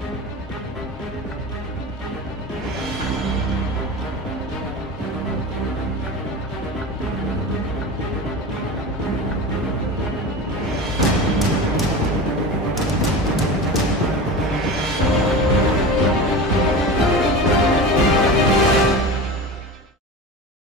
thank you